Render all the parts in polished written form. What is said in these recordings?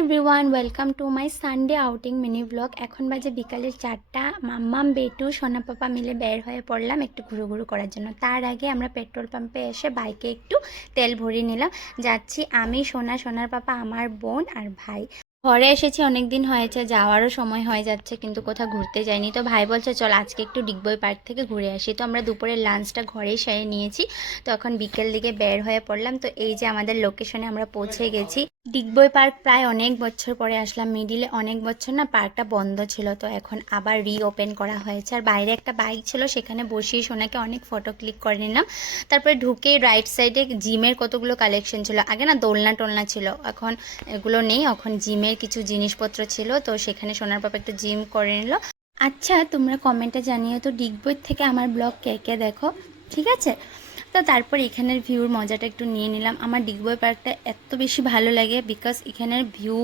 Everyone, welcome to my Sunday outing mini blog. এখন বাজে বিকালের 4টা। মাম্মাম, বেটু, সোনা পাপা মিলে বের হয়ে পড়লাম একটু ঘুরু করার জন্য। তার আগে আমরা পেট্রোল পাম্পে এসে বাইকে একটু তেল ভরিয়ে নিলাম। যাচ্ছি আমি, সোনার পাপা, আমার বোন আর ভাই। ঘরে এসেছি, অনেক দিন হয়েছে, যাওয়ারও সময় হয়ে যাচ্ছে, কিন্তু কোথাও ঘুরতে যাইনি। তো ভাই বলছে চল আজকে একটু ডিগবই পার্ক থেকে ঘুরে আসি। তো আমরা দুপুরের লাঞ্চটা ঘরেই সেরে নিয়েছি। তো এখন বিকেল দিকে বের হয়ে পড়লাম। তো এই যে আমাদের লোকেশনে আমরা পৌঁছে গেছি। ডিগবই পার্ক প্রায় অনেক বছর পরে আসলাম। মিডিলে অনেক বছর না পার্কটা বন্ধ ছিল, তো এখন আবার রিওপেন করা হয়েছে। আর বাইরে একটা বাইক ছিল, সেখানে বসিয়ে সোনাকে অনেক ফটো ক্লিক করে নিলাম। তারপরে ঢুকে রাইট সাইডে জিমের কতগুলো কালেকশন ছিল। আগে না দোলনা টোলনা ছিল, এখন এগুলো নেই, এখন জিমের কিছু জিনিসপত্র ছিল। তো সেখানে সোনার পাপা একটু জিম করে নিল। আচ্ছা, তোমরা কমেন্টে জানিও তো ডিগবই থেকে আমার ব্লগ কে কে দেখো, ঠিক আছে? তো তারপর এখানের ভিউর মজাটা একটু নিয়ে নিলাম। আমার ডিগবই পার্কটা এত বেশি ভালো লাগে বিকজ এখানের ভিউ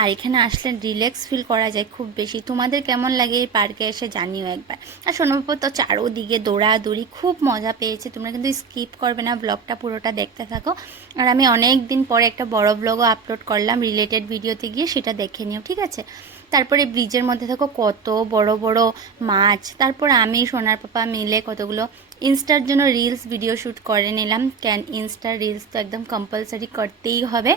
আর এখানে আসলে রিল্যাক্স ফিল করা যায় খুব বেশি। তোমাদের কেমন লাগে এই পার্কে এসে জানিও একবার। আর সোনাপাপা তো চারোদিকে দৌড়াদৌড়ি খুব মজা পেয়েছে। তোমরা কিন্তু স্কিপ করবে না, ব্লগটা পুরোটা দেখতে থাকো। আর আমি অনেক দিন পরে একটা বড় ব্লগও আপলোড করলাম রিলেটেড ভিডিওতে, গিয়ে সেটা দেখে নিও, ঠিক আছে? তারপরে ব্রিজের মধ্যে দেখো কত বড় বড় মাছ। তারপর আমি সোনার পাপা মিলে কতগুলো ইনস্টার জন্য রিলস ভিডিও শ্যুট করে নিলাম। ক্যান ইনস্টার রিলস তো একদম কম্পালসারি করতেই হবে।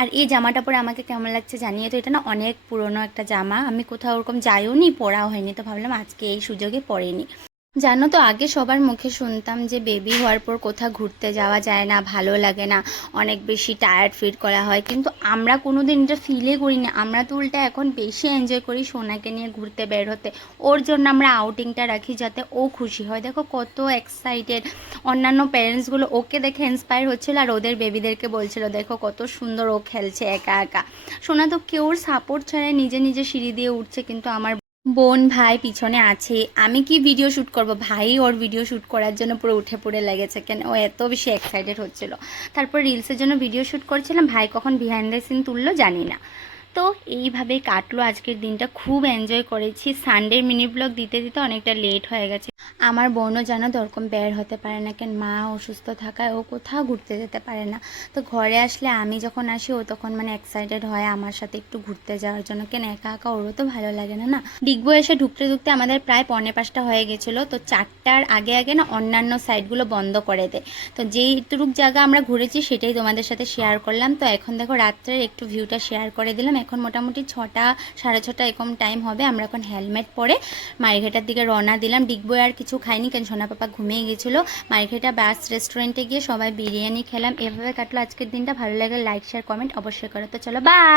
আর এই জামাটা পরে আমাকে কেমন লাগছে জানিয়ে। তো এটা না অনেক পুরনো একটা জামা, আমি কোথাও ওরকম যাইও নি, পরাও হয়নি, তো ভাবলাম আজকে এই সুযোগে পরেনি। জানো তো, আগে সবার মুখে শুনতাম যে বেবি হওয়ার পর কোথাও ঘুরতে যাওয়া যায় না, ভালো লাগে না, অনেক বেশি টায়ার্ড ফিল করা হয়, কিন্তু আমরা কোনো দিন এটা ফিলে করি না। আমরা তো উল্টা এখন বেশি এনজয় করি সোনাকে নিয়ে ঘুরতে বের হতে। ওর জন্য আমরা আউটিংটা রাখি যাতে ও খুশি হয়। দেখো কত এক্সাইটেড, অন্যান্য প্যারেন্টসগুলো ওকে দেখে ইন্সপায়ার হচ্ছিল আর ওদের বেবিদেরকে বলছিল দেখো কত সুন্দর ও খেলছে একা একা। সোনা তো কেউর সাপোর্ট ছাড়াই নিজে নিজে সিঁড়ি দিয়ে উঠছে, কিন্তু আমার বোন ভাই পিছনে আছে। আমি কি ভিডিও শ্যুট করব, ভাই ওর ভিডিও শ্যুট করার জন্য পুরো উঠে পড়ে লেগেছে, কেন ও এত বেশি এক্সাইটেড হচ্ছিল। তারপর রিলসের জন্য ভিডিও শ্যুট করছিলাম, ভাই কখন বিহাইন্ড দ্য সিন তুললো জানি না। তো এইভাবে কাটলো আজকের দিনটা, খুব এনজয় করেছি। সানডের মিনি ব্লগ দিতে দিতে অনেকটা লেট হয়ে গেছে। আমার বোনও যেন ওরকম বের হতে পারে না, কেন মা অসুস্থ থাকায় ও কোথাও ঘুরতে যেতে পারে না। তো ঘরে আসলে আমি যখন আসি ও তখন মানে এক্সাইটেড হয় আমার সাথে একটু ঘুরতে যাওয়ার জন্য, কেন একা একা ওরও তো ভালো লাগে না না। ডিগবই এসে ঢুকতে ঢুকতে আমাদের প্রায় 4:45 হয়ে গেছিলো। তো 4টার আগে আগে না অন্যান্য সাইডগুলো বন্ধ করে দেয়। তো যেইটুক জায়গা আমরা ঘুরেছি সেটাই তোমাদের সাথে শেয়ার করলাম। তো এখন দেখো রাত্রের একটু ভিউটা শেয়ার করে দিলাম। এখন মোটামুটি 6টা 6:30 এরকম টাইম হবে। আমরা এখন হেলমেট পরে মার্ঘেটার দিকে রওনা দিলাম। ডিগবই আর কিছু খাইনি, কেন সোনা পাপা ঘুমিয়ে গেছিলো। মার্ঘেটা বাস রেস্টুরেন্টে গিয়ে সবাই বিরিয়ানি খেলাম। এভাবে কাটলো আজকের দিনটা। ভালো লাগে লাইক শেয়ার কমেন্ট অবশ্যই করো। তো চলো বাই।